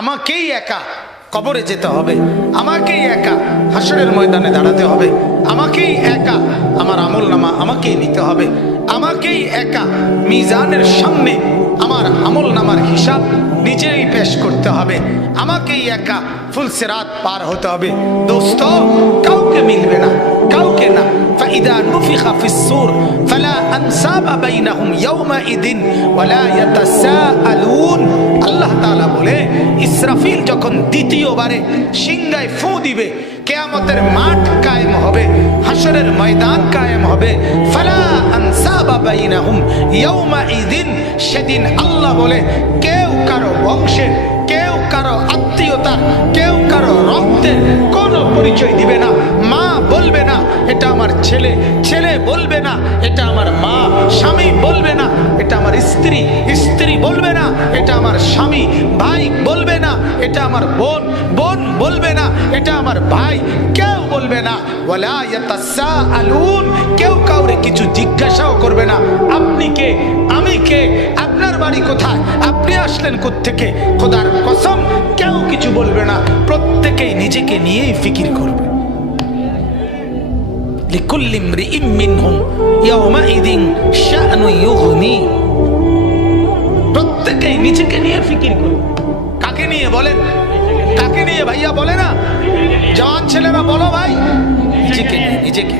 আমাকেই একা কবরে যেতে হবে, আমাকেই একা হাসরের ময়দানে দাঁড়াতে হবে, আমাকেই একা আমার আমলনামা আমাকেই নিতে হবে, আমাকেই একা মিজানের সামনে আমার আমলনামার হিসাব নিজেই পেশ করতে হবে, আমাকেই একা ফুলসিরাত পার হতে হবে। দোস্ত, কাউকে মিলবে না, কাউকে না। فإذا نفخ في الصور فلا أنساب بينهم يومئذ ولا يتساءلون। আল্লাহ তাআলা বলে, ইসরাফিল যখন দ্বিতীয়বারে সিংহায় ফু দিবে, কিয়ামতের মাঠ কায়েম হবে, হাসরের ময়দান কায়েম হবে। ফালা আনসাবা বাইনাহুম ইয়াউমাইযিন, সেদিন আল্লাহ বলে কেউ কারো বংশের, কেউ কারো আত্মীয়তার, কেউ কারো রক্তের কোনো পরিচয় দিবে না। মা বলবে না এটা আমার ছেলে, ছেলে বলবে না এটা আমার মা, স্বামী বলবে না এটা আমার স্ত্রী, স্ত্রী বলবে না এটা আমার স্বামী, ভাই বলবে না এটা আমার বোন, বোন বলবে না এটা আমার ভাই, কেউ বলবে না। ওয়ালা ইয়াতাসাআলুন, কেউ কাউরে কিছু জিজ্ঞাসাও করবে না। আপনি কে, আমি কে, আপনার বাড়ি কোথায়, আপনি আসলেন কোত্থেকে, খোদার কসম কেউ কিছু বলবে না। প্রত্যেকেই নিজেকে নিয়েই ফিকির করবে। লিকুল্লি ইমরিইম মিনহুম ইয়াওমাইযিন শাআনু ইউগনি, প্রত্যেকেই নিজেকে নিয়ে ফিকির করবে। কাকে নিয়ে বলেন, কাকে নিয়ে ভাইয়া বলে না, জওয়ান ছেলেরা বলো ভাই, নিজেকে নিয়ে, নিজেকে।